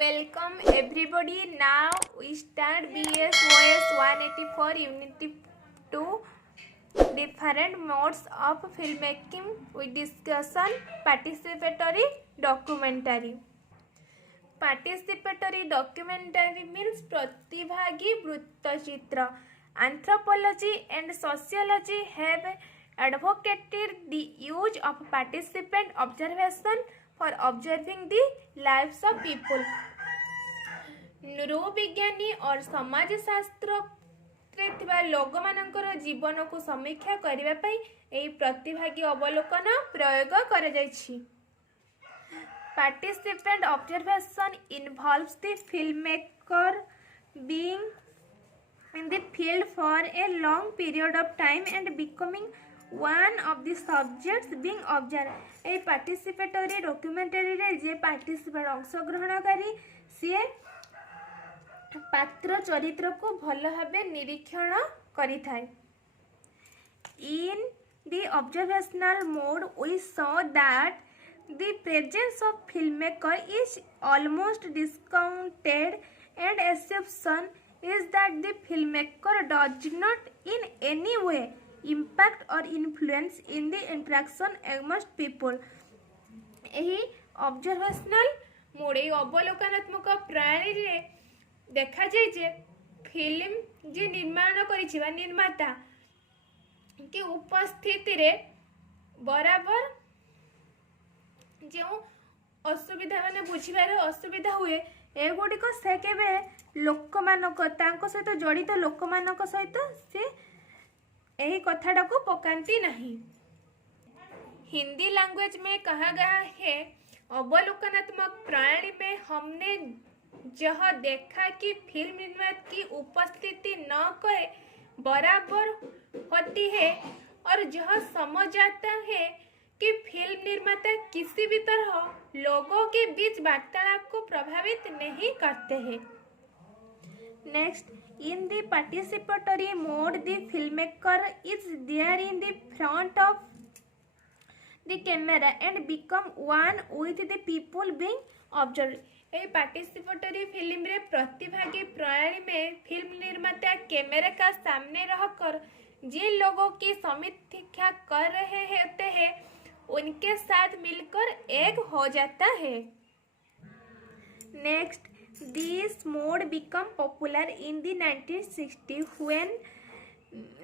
Welcome everybody. Now we start BSOS 184 Unit 2 different modes of filmmaking with discussion participatory documentary. Participatory documentary means प्रतिभागी वृत्तचित्र. Anthropology and sociology have advocated the use of participant observation for observing the lives of people. नृविज्ञानी और समाजशास्त्र लोक मानकर जीवन को समीक्षा करने यही प्रतिभागी अवलोकन प्रयोग कर Participant observation involves the filmmaker being in the field for a long period of time and becoming one of the subjects being observed. A participatory documentary रे जे पार्टिसिपेट अंशग्रहणकारी सी पात्र चरित्र को भल भाव निरीक्षण करिथाय. In the observational mode we saw that the presence of filmmaker is almost discounted, and exception is that the filmmaker does not in any way impact or influence in the interaction amongst people. यही observational mode अवलोकनात्मक प्रणाली रे देखा जाए जे film जे निर्माण करिछि बा निर्माता की उपस्थिति रे बराबर जो असुविधा माने बुझिबार असुविधा हुए एगुड़िक से केबे लोक मानक तांको सहित जड़ित लोक मानक सहित से यही कथाटा को पकांती नहीं. हिंदी लैंग्वेज में कहा गया है अवलोकनात्मक प्रणाली में हमने यह देखा कि फिल्म निर्माता की उपस्थिति न करे बराबर होती है और यह समझ आता है कि फिल्म निर्माता किसी भी तरह लोगों के बीच वार्तालाप को प्रभावित नहीं करते हैं. Next, in the participatory mode the filmmaker is there in the front of the camera and become one with the people being observe. ये पार्टिसिपेटरी फिल्म रे प्रतिभागी प्रणाली में फिल्म निर्माता कैमरा का सामने रहकर जिन लोगों की समीक्षा कर रहे होते हैं उनके साथ मिलकर एक हो जाता है. Next, this mode become popular in the 1960 when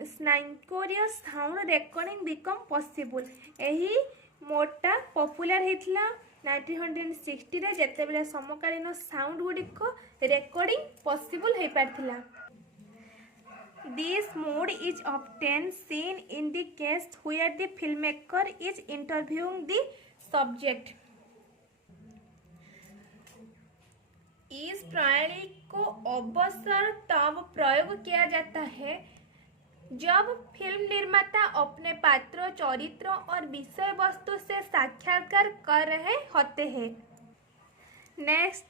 स्नाइकोरियर साउंड रिकॉर्डिंग बिकम पॉसिबल. यही मोडटा पॉपुलर होता 1960 रे जेतेबेले समकालीन साउंड गुडिक रिकॉर्डिंग पॉसिबल हो पारथिला. This mode is often seen in the case where the filmmaker is interviewing the subject. इस प्रणाली को अवसर तब प्रयोग किया जाता है जब फिल्म निर्माता अपने पात्र चरित्र और विषय वस्तु से साक्षात्कार कर रहे होते हैं. Next,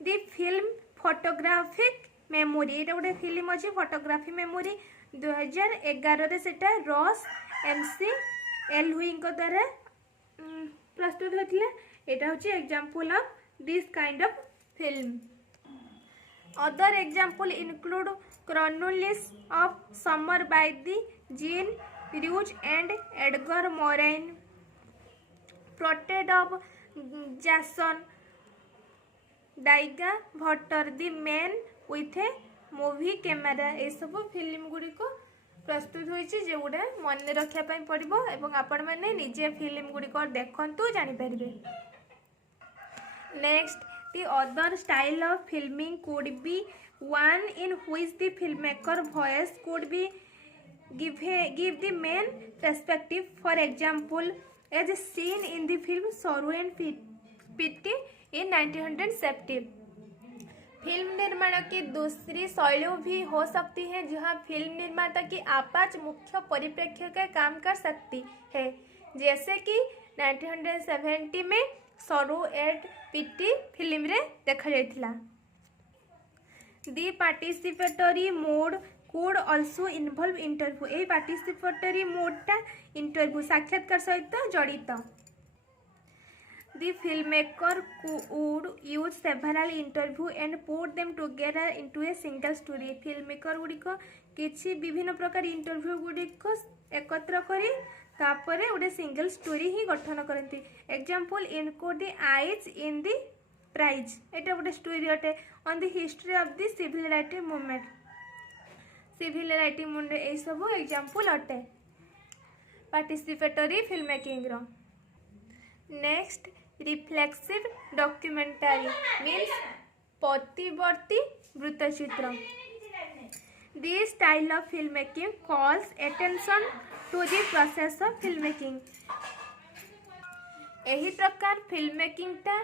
the film photographic memory. ये गोटे फिल्म अच्छी फोटोग्राफी मेमोरी 2011 सेटा रॉस MC एलहुई द्वारा प्रस्तुत होता. यहाँ हूँ example of this kind of film. Other example include क्रोनोलिस of summer by the gene र्यूज and Edgar moraine, प्रोटेड of जैसन डाइगा Bhattar, the man with A movie camera. ये सब फिल्म गुड़िक प्रस्तुत होइछि जेगुड़ा मन रखापी पड़ो एवं आपण मैंने निजे फिल्म गुड़िक देखु जानीपर. Next, the other style of filming could be one in which the filmmaker voice could be give the main perspective. For example as seen in the film sorrow and pity in 1970. Film निर्माण की दूसरी शैली भी हो सकती है जहां film निर्माता की आवाज मुख्य परिप्रेक्ष्य का काम कर सकती है, जैसे कि 1970 में सोरो एंड पिटी फिल्म रे देखा जाइथिला. The participatory mode could also involve interview. ये पार्टिसिपेटरी मोडटा इंटरव्यू साक्षात्कार सहित जड़ित. The filmmaker would use several interview and put them together into a single story. Filmmaker गुड़िक किसी विभिन्न प्रकार इंटरव्यू गुड़िक एकत्र करी तापरे गोटे सिंगल स्टोरी ही गठन करती. Example includes the eyes in the prize एटा गोटे स्टोरी अटे on the history of the civil right movement. Civil right movement ए सब एग्जांपल अटे पार्टिसिपेटरी फिल्म मेकिंग रो. नेक्स्ट रिफ्लेक्सिव डॉक्यूमेंटरी मीन्स प्रतिवर्ती वृत्तचित्र. This style of film making calls attention to the process of film making. एही प्रकार film making ता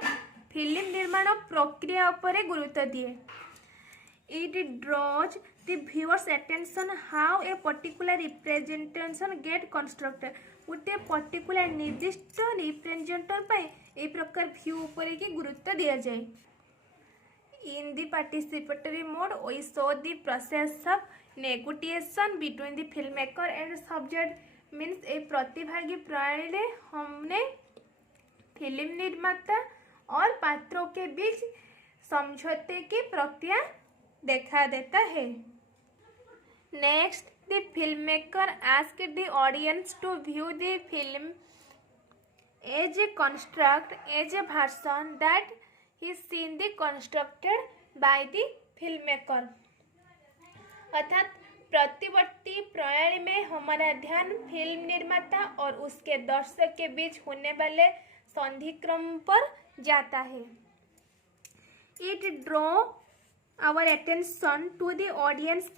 film निर्माण प्रक्रिया उपरे गुरुत्व दिए. It draws the viewer's attention how a particular representation get constructed. गोटे पर्टिकुलर निर्दिष्ट रिप्रेजेंटर पाई ए प्रकार व्यू ऊपर की गुरुत्व दिया जाए. In the participatory mode we show the process of negotiation between the film maker and subject. Means ए प्रतिभागी प्रणाली में हमने फिल्म निर्माता और पात्रों के बीच समझौते की प्रक्रिया देखा देता है. Next the filmmaker asked the audience to view the film as a construct, as a version that is seen the constructed by the filmmaker. अर्थात प्रतिवर्ती प्रणाली में हमारा ध्यान फिल्म निर्माता और उसके दर्शक के बीच होने वाले संधिक्रम पर जाता है. It draw our attention to the audience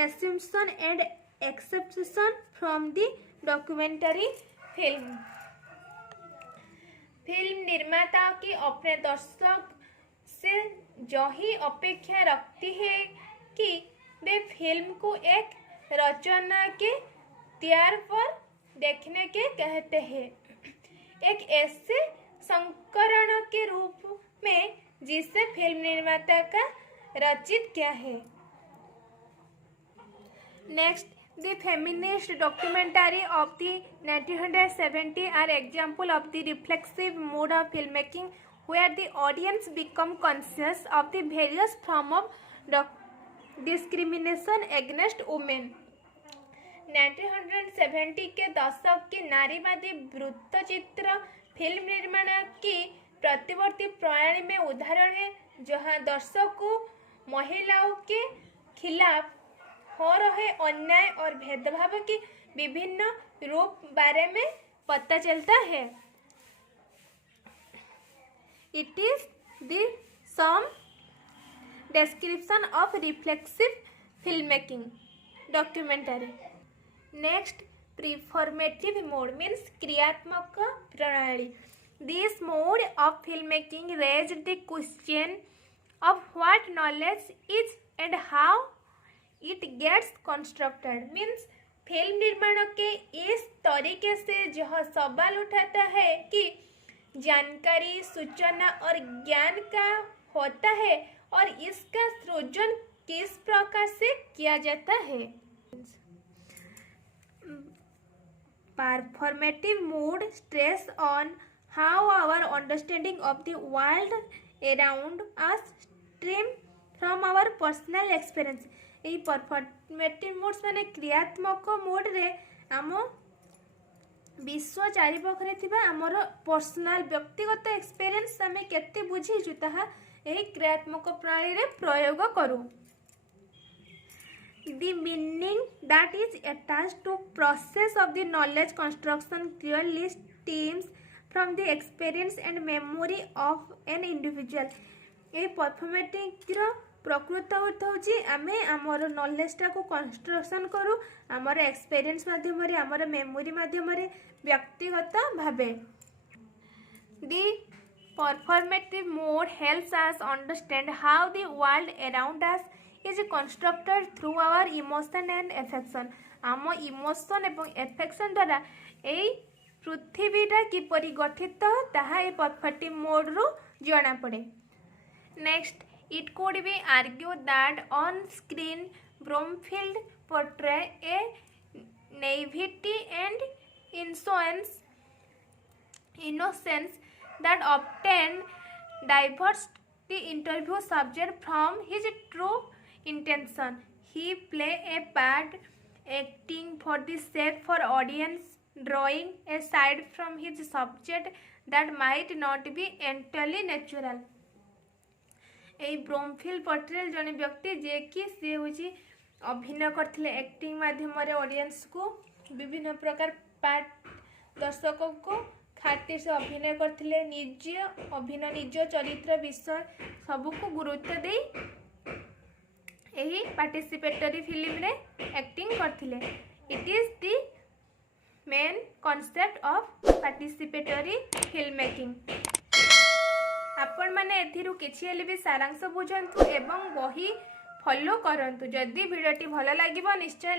assumption and acceptation from the documentary film. Film निर्माता की अपने दर्शक से जो ही अपेक्षा रखती है कि वे फिल्म को एक रचना के तैयार पर देखने के कहते हैं. एक ऐसे संस्करण के रूप में जिसे फिल्म निर्माता का रचित किया है. Next, the feminist documentary of the 1970 are example of the reflexive mode of filmmaking where the audience become conscious of the various form of discrimination against women. 1970 के दशक की नारीवादी वृत्तचित्र फिल्म निर्माण की प्रतिवर्ती प्रणाली में उदाहरण है जहां दर्शक को महिलाओं के खिलाफ हो रहे अन्याय और भेदभाव के विभिन्न रूप बारे में पता चलता है. It is the some description of reflexive filmmaking documentary. Next, performative mode means क्रियात्मक प्रणाली. This mode of filmmaking raised the question of what knowledge is and how it gets constructed. Means film निर्माण के इस तरीके से जो सवाल उठाता है कि जानकारी सूचना और ज्ञान का होता है और इसका सृजन किस प्रकार से किया जाता है. Performative mode stress on how our understanding of the world around us stem from our personal experience. এই परफॉर्मेटिव मोड्स माने क्रियात्मक मोड रे आम विश्व चारिपाखरे थिबा आमर पर्सनल व्यक्तिगत एक्सपीरियंस आमे केते बुझीछु ताहा एही क्रियात्मक प्रणाली रे प्रयोग करू. The meaning that is attached to process of the knowledge construction clearly stems from the experience and memory of an individual. ए परफॉर्मेटिव रो प्रकृत अर्थ होची आमे आमर नॉलेजटा को कंस्ट्रक्शन करू आमर एक्सपीरियंस माध्यम रे आमर मेमोरी माध्यम रे व्यक्तिगत भावे. The performative mode helps us understand how the world around us is constructed through our emotion and affection. आम इमोशन एवं एफेक्शन द्वारा एई पृथ्वीटा किपरि गठित ताहा ए परफॉर्मेटिव मोड रो जणा पड़े. Next, it could be argued that on-screen Bromfield portray a naivety and innocence that often diverts the interview subject from his true intention. He play a part acting for the sake for audience, drawing aside from his subject that might not be entirely natural. এই ବ୍ରୋମଫିଲ୍ ପଟେଲ ଜଣେ ବ୍ୟକ୍ତି ଯିଏକି ସେ ହେଉଛି ଅଭିନୟ କରିଥିଲେ acting ମାଧ୍ୟମରେ ଅଡ଼ିଏନ୍ସକୁ ବିଭିନ୍ନ ପ୍ରକାର ପାର୍ଟ ଦର୍ଶକଙ୍କୁ ଖାତିର ସେ ଅଭିନୟ କରିଥିଲେ ନିଜ ଚରିତ୍ର ବିଷୟ ସବୁକୁ ଗୁରୁତ୍ୱ ଦେଇ ଏହି ପାର୍ଟିସିପେଟରୀ ଫିଲ୍ମରେ ଆକ୍ଟିଂ କରିଥିଲେ। It is the main concept of participatory film making. आपण मैंने एथिरु किछि हेले भी सारांश बुझंतु एवं बही फॉलो करंतु। जदि वीडियोटी भल लागिबो निश्चय